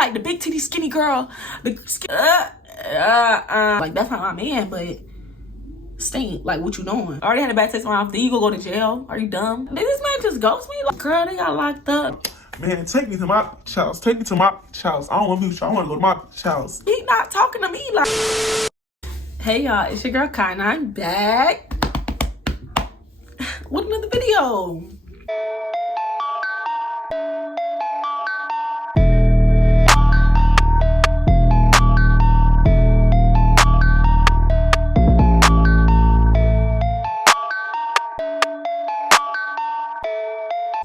like the big titty skinny girl. Like that's not my man, but stink. Like, what you doing? I already had a bad taste in my mouth. Then you go to jail? Are you dumb? Did this man just ghost me? Like, girl, they got locked up. Man, take me to my house. Take me to my house. I don't want to be with you. I want to go to my house. He not talking to me like. Hey y'all, it's your girl Kai and I'm back with another video.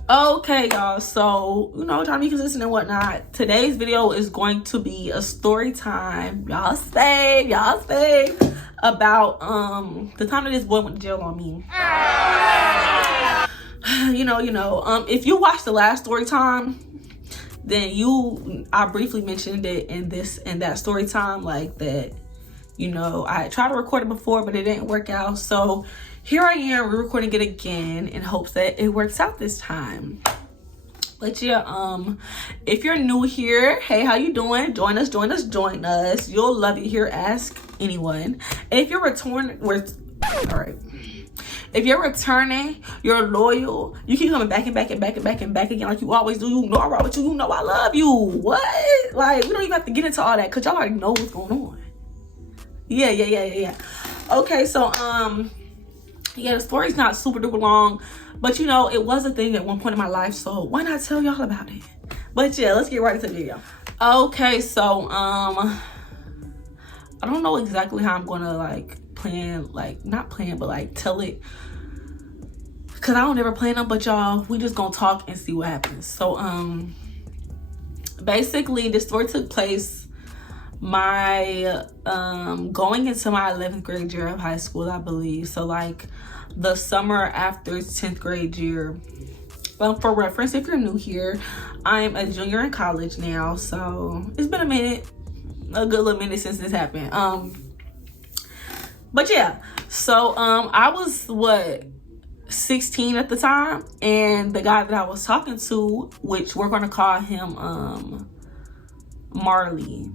Okay y'all, so trying to be consistent and whatnot. Today's video is going to be a story time. Y'all save about the time that this boy went to jail on me. If you watched the last story time, then I briefly mentioned it in that story time, like that, I tried to record it before, but it didn't work out. So here I am re-recording it again in hopes that it works out this time. But yeah, if you're new here, hey, how you doing? Join us. You'll love it here. Ask anyone. If you're returning, if you're returning, you're loyal, you keep coming back and back again like you always do. You know I rock with you. You know I love you. What? Like, we don't even have to get into all that because y'all already know what's going on. Yeah. Okay, so yeah, the story's not super duper long, but it was a thing at one point in my life, so why not tell y'all about it? But yeah, let's get right into the video. Okay, so I don't know exactly how I'm gonna tell it, because I don't ever plan them, but y'all, we just gonna talk and see what happens. So basically this story took place my going into my 11th grade year of high school, I believe. So like the summer after 10th grade year. For reference, if you're new here, I'm a junior in college now, so it's been a good little minute since this happened. But yeah, so I was 16 at the time, and the guy that I was talking to, which we're gonna call him Marley.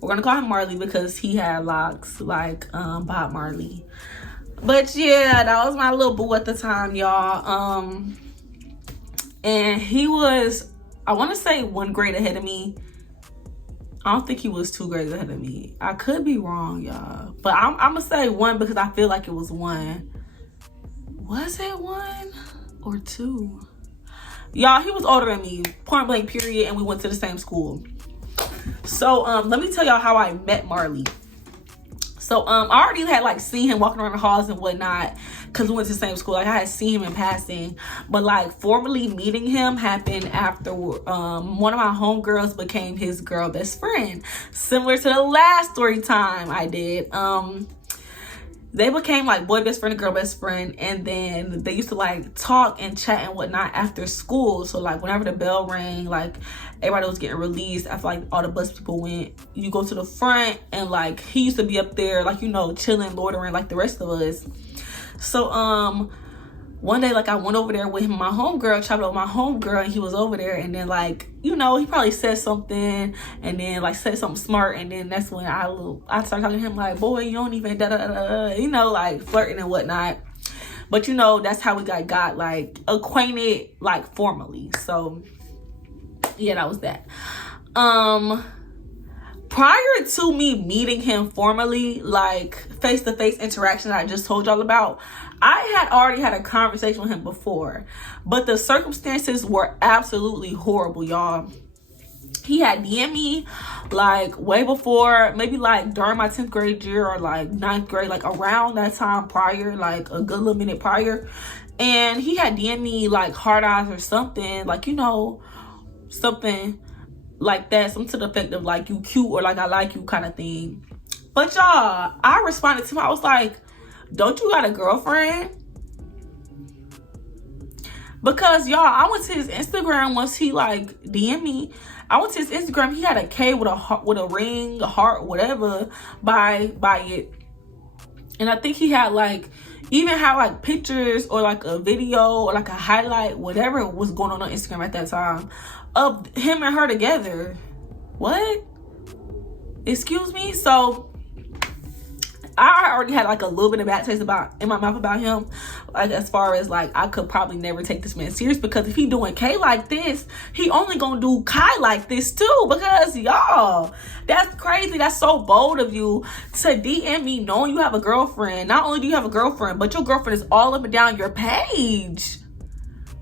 We're gonna call him Marley because he had locks like Bob Marley. But yeah, that was my little boo at the time, y'all. And he was, I want to say 1 grade ahead of me. I don't think he was 2 grades ahead of me. I could be wrong, y'all, but I'm gonna say 1 because I feel like it was 1. Was it 1 or 2? Y'all, he was older than me, point blank period, and we went to the same school. So let me tell y'all how I met Marley. So I already had seen him walking around the halls and whatnot because we went to the same school. Like, I had seen him in passing, but formally meeting him happened after one of my homegirls became his girl best friend, similar to the last story time I did. They became boy best friend and girl best friend, and then they used to talk and chat and whatnot after school. So whenever the bell rang, everybody was getting released after all the bus people went, you go to the front, and he used to be up there chilling, loitering like the rest of us. So one day I went over there with him, my homegirl, chopped up with my homegirl, and he was over there, and then he probably said something, and then said something smart, and then that's when I started talking to him boy, you don't even flirting and whatnot. But that's how we got acquainted formally. So yeah, that was that. Prior to me meeting him formally, face-to-face interaction I just told y'all about, I had already had a conversation with him before, but the circumstances were absolutely horrible, y'all. He had DM'd me way before, maybe during my 10th grade year or 9th grade, around that time prior, a good little minute prior. And he had DM'd me hard eyes or something, something like that, something to the effect of you cute or I like you kind of thing. But y'all, I responded to him. I was like, don't you got a girlfriend? Because y'all, I went to his Instagram once he DM'd me. I went to his Instagram. He had a K with a heart, with a ring, a heart, whatever by it. And I think he had even had pictures or a video or a highlight, whatever was going on Instagram at that time, of him and her together. what? Excuse me? So I already had like a little bit of bad taste in my mouth about him, like as far as like I could probably never take this man serious, because if he doing K like this, he only gonna do Kai like this too. Because y'all, that's crazy. That's so bold of you to DM me knowing you have a girlfriend. Not only do you have a girlfriend, but your girlfriend is all up and down your page.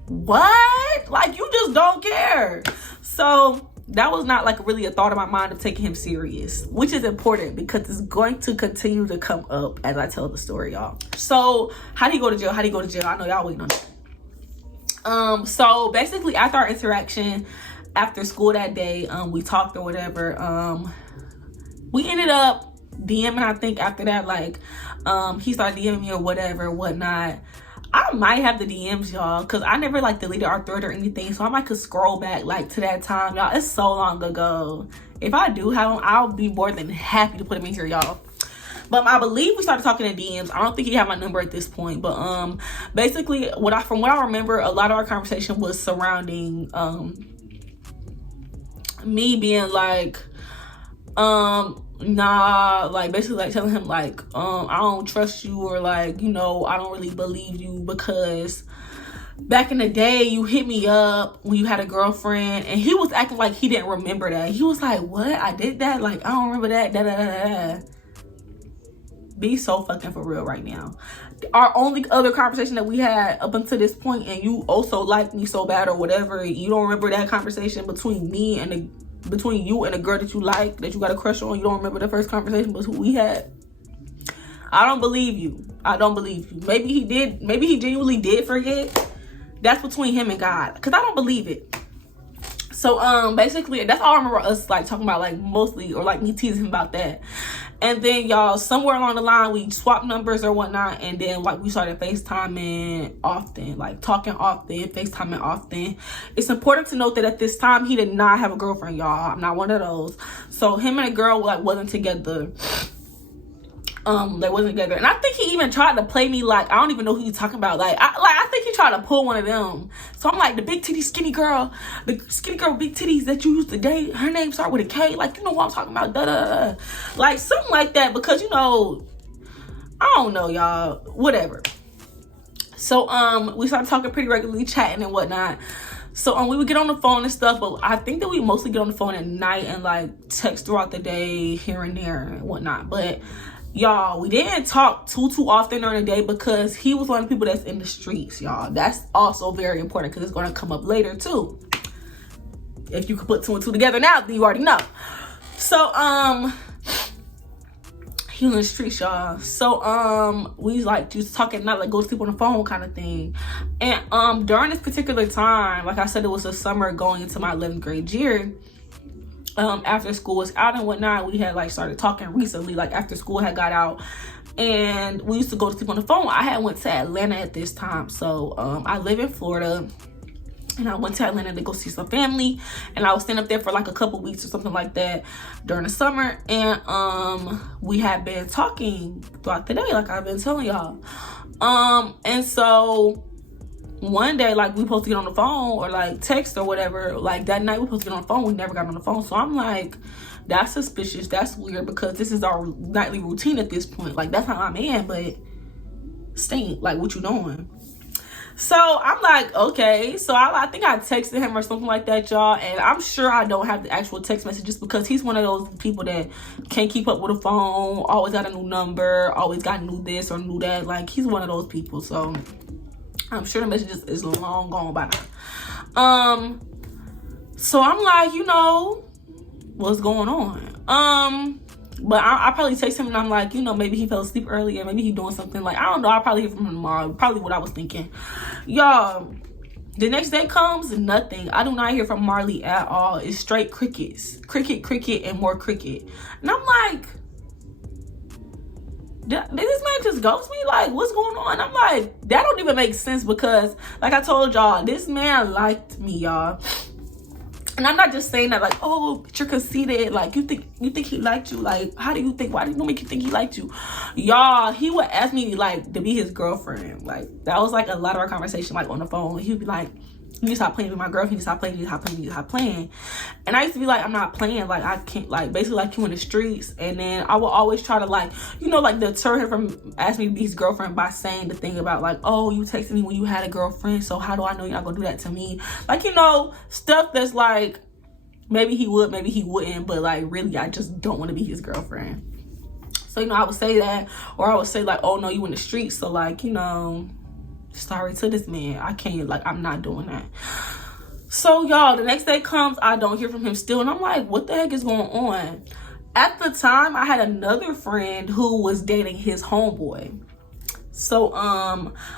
What? Like, you just don't care. So that was not like really a thought in my mind of taking him serious, which is important because it's going to continue to come up as I tell the story, y'all. So how do you go to jail? How do you go to jail? I know y'all waiting on that. So basically after our interaction after school that day, we talked or whatever. We ended up DMing, I think after that, like he started DMing me or whatever, whatnot. I might have the DMs, y'all, because I never like deleted our thread or anything, so I might could scroll back like to that time, y'all. It's so long ago. If I do have them, I'll be more than happy to put them in here, y'all. But I believe we started talking in DMs. I don't think he had my number at this point, but basically from what I remember, a lot of our conversation was surrounding me being like nah, like basically like telling him like I don't trust you, or like, you know, I don't really believe you because back in the day you hit me up when you had a girlfriend. And he was acting like he didn't remember that. He was like, what? I did that? Like, I don't remember that. Da, da, da, da. Be so fucking for real right now. Our only other conversation that we had up until this point, and you also liked me so bad or whatever, you don't remember that conversation between me and between you and a girl that you like, that you got a crush on. You don't remember the first conversation was who we had. I don't believe you. I don't believe you. Maybe he did. Maybe he genuinely did forget. That's between him and God, because I don't believe it. So basically that's all I remember us like talking about, like mostly, or like me teasing him about that. And then y'all, somewhere along the line we swapped numbers or whatnot, and then like we started FaceTiming often, like talking often, FaceTiming often. It's important to note that at this time he did not have a girlfriend, y'all. I'm not one of those. So him and a girl like wasn't together. They wasn't together. And I think he even tried to play me like I don't even know who he's talking about. Like I think he tried to pull one of them. So I'm like, the big titty skinny girl, the skinny girl with big titties that you used to date, her name start with a K. Like, you know what I'm talking about, da da da. Like something like that, because you know, I don't know, y'all. Whatever. So we started talking pretty regularly, chatting and whatnot. So we would get on the phone and stuff, but I think that we mostly get on the phone at night and like text throughout the day here and there and whatnot. But y'all, we didn't talk too often during the day because he was one of the people that's in the streets, y'all. That's also very important because it's going to come up later too. If you could put two and two together now, then you already know. So he was in the streets, y'all. So we like just talking, not like go sleep on the phone kind of thing. And during this particular time, like I said, it was a summer going into my 11th grade year. After school was out and whatnot, we had like started talking recently, like after school had got out, and we used to go to sleep on the phone. I had went to Atlanta at this time, so I live in Florida, and I went to Atlanta to go see some family, and I was staying up there for like a couple weeks or something like that during the summer. And we had been talking throughout the day, like I've been telling y'all. And so one day, like, we supposed to get on the phone or like text or whatever. Like that night we supposed to get on the phone, we never got on the phone. So I'm like, that's suspicious, that's weird, because this is our nightly routine at this point. Like, that's how I'm in, but stink, like, what you doing? So I'm like, okay. So I think I texted him or something like that, y'all. And I'm sure I don't have the actual text messages because he's one of those people that can't keep up with a phone, always got a new number, always got new this or new that. Like, he's one of those people. So I'm sure the message is long gone by now. So I'm like, you know, what's going on? But I probably text him and I'm like, you know, maybe he fell asleep earlier, maybe he doing something. Like, I don't know, I'll probably hear from him tomorrow. Probably what I was thinking. Y'all, the next day comes, nothing. I do not hear from Marley at all. It's straight crickets. Cricket, and more cricket. And I'm like, did this man just ghost me? Like, what's going on? I'm like, that don't even make sense because, like I told y'all, this man liked me, y'all. And I'm not just saying that like, oh, but you're conceited. Like, you think he liked you? Like, how do you think? Why do you make you think he liked you? Y'all, he would ask me like to be his girlfriend. Like, that was like a lot of our conversation, like on the phone. He would be like, You need to stop playing with my girlfriend. You need to stop playing. You need to stop playing. You need to stop playing. And I used to be like, I'm not playing. Like, I can't, like, basically, like, you in the streets. And then I would always try to, like, you know, like, deter him from asking me to be his girlfriend by saying the thing about, like, oh, you texted me when you had a girlfriend, so how do I know you're not gonna do that to me? Like, you know, stuff that's like, maybe he would, maybe he wouldn't, but, like, really, I just don't want to be his girlfriend. So, you know, I would say that, or I would say, like, oh, no, you in the streets, so, like, you know, sorry to this man. I can't, like, I'm not doing that. So, y'all, the next day comes, I don't hear from him still, and I'm like, what the heck is going on? At the time, I had another friend who was dating his homeboy. So,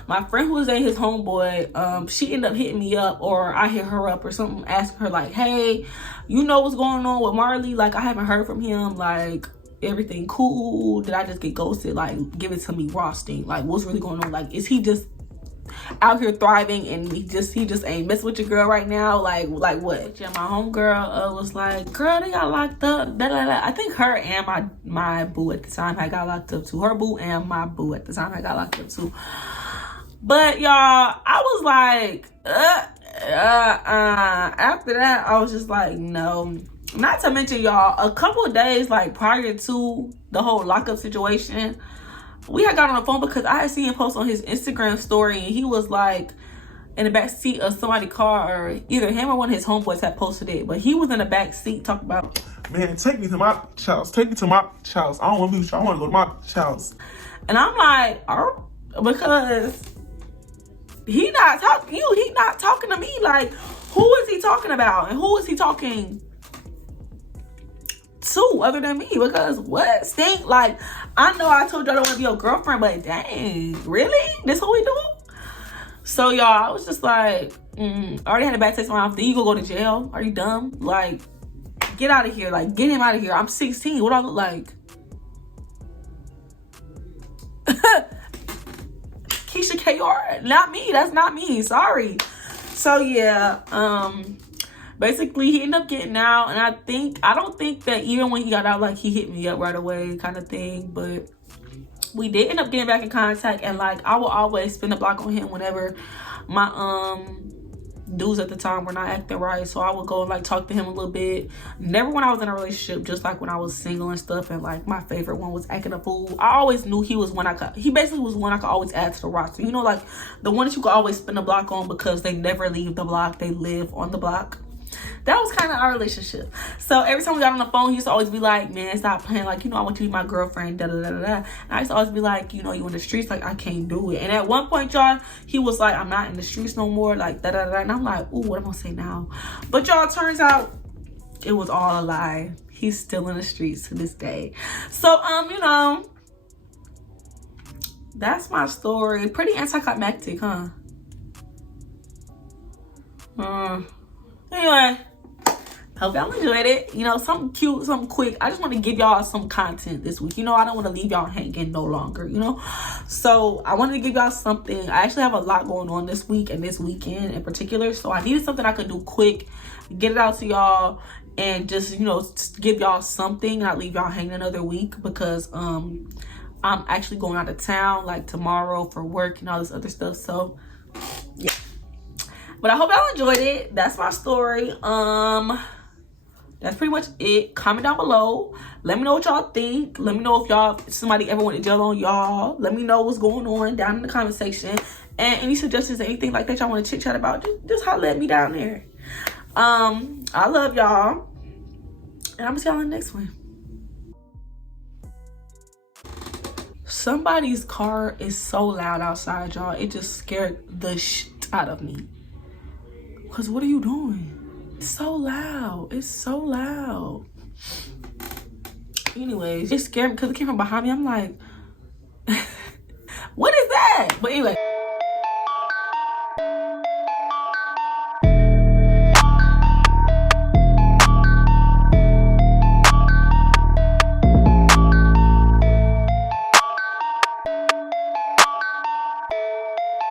my friend who was dating his homeboy, she ended up hitting me up, or I hit her up or something, asking her, like, hey, you know what's going on with Marley? Like, I haven't heard from him, like, everything cool? Did I just get ghosted? Like, give it to me, roasting. Like, what's really going on? Like, is he just out here thriving and he just ain't messing with your girl right now? Like what? Yeah, my homegirl was like, girl, they got locked up. Da, da, da. I think her and my boo at the time I got locked up too. Her boo and my boo at the time I got locked up too. But y'all, I was like, after that, I was just like, no. Not to mention, y'all, a couple of days like prior to the whole lockup situation, we had got on the phone because I had seen him post on his Instagram story, and he was like in the back seat of somebody's car, or either him or one of his homeboys had posted it, but he was in the back seat talking about, man, take me to my house. Take me to my house. I don't want to be with you. I want to go to my house. And I'm like, oh, because he not talking to me. Like, who is he talking about, and who is he talking to other than me? Because what stink? Like, I know I told you I don't want to be your girlfriend, but dang, really? This what we do? So y'all, I was just like, I already had a bad taste in my mouth. Then you go to jail? Are you dumb? Like, get out of here. Like, get him out of here. I'm 16. What do I look like? Keisha KR, not me. That's not me. Sorry. So yeah, basically he ended up getting out, and I don't think that even when he got out, like, he hit me up right away kind of thing, but we did end up getting back in contact. And like, I will always spin the block on him whenever my dudes at the time were not acting right. So I would go and like talk to him a little bit. Never when I was in a relationship, just like when I was single and stuff. And like, my favorite one was acting a fool. I always knew he was one he basically was one I could always add to the roster, you know, like the one that you could always spin the block on because they never leave the block, they live on the block. That was kind of our relationship. So every time we got on the phone, he used to always be like, man, stop playing. Like, you know, I want you to be my girlfriend, da da da da da. And I used to always be like, you know, you in the streets, like, I can't do it. And at one point, y'all, he was like, I'm not in the streets no more, like, da da da. And I'm like, ooh, what am I gonna say now? But y'all, turns out it was all a lie. He's still in the streets to this day. So, you know, that's my story. Pretty anticlimactic, huh? Anyway, hope y'all enjoyed it. You know, something cute, something quick. I just want to give y'all some content this week. You know, I don't want to leave y'all hanging no longer, you know. So I wanted to give y'all something. I actually have a lot going on this week and this weekend in particular. So I needed something I could do quick, get it out to y'all, and just, you know, give y'all something, not leave y'all hanging another week, because I'm actually going out of town like tomorrow for work and all this other stuff. So yeah. But I hope y'all enjoyed it. That's my story. That's pretty much it. Comment down below. Let me know what y'all think. Let me know if somebody ever went to jail on y'all. Let me know what's going on down in the comment section. And any suggestions or anything like that y'all want to chit chat about, just holler at me down there. I love y'all. And I'm gonna see y'all in the next one. Somebody's car is so loud outside, y'all. It just scared the shit out of me. Cause what are you doing? It's so loud. It's so loud. Anyways, it scared me because it came from behind me. I'm like, what is that? But anyway.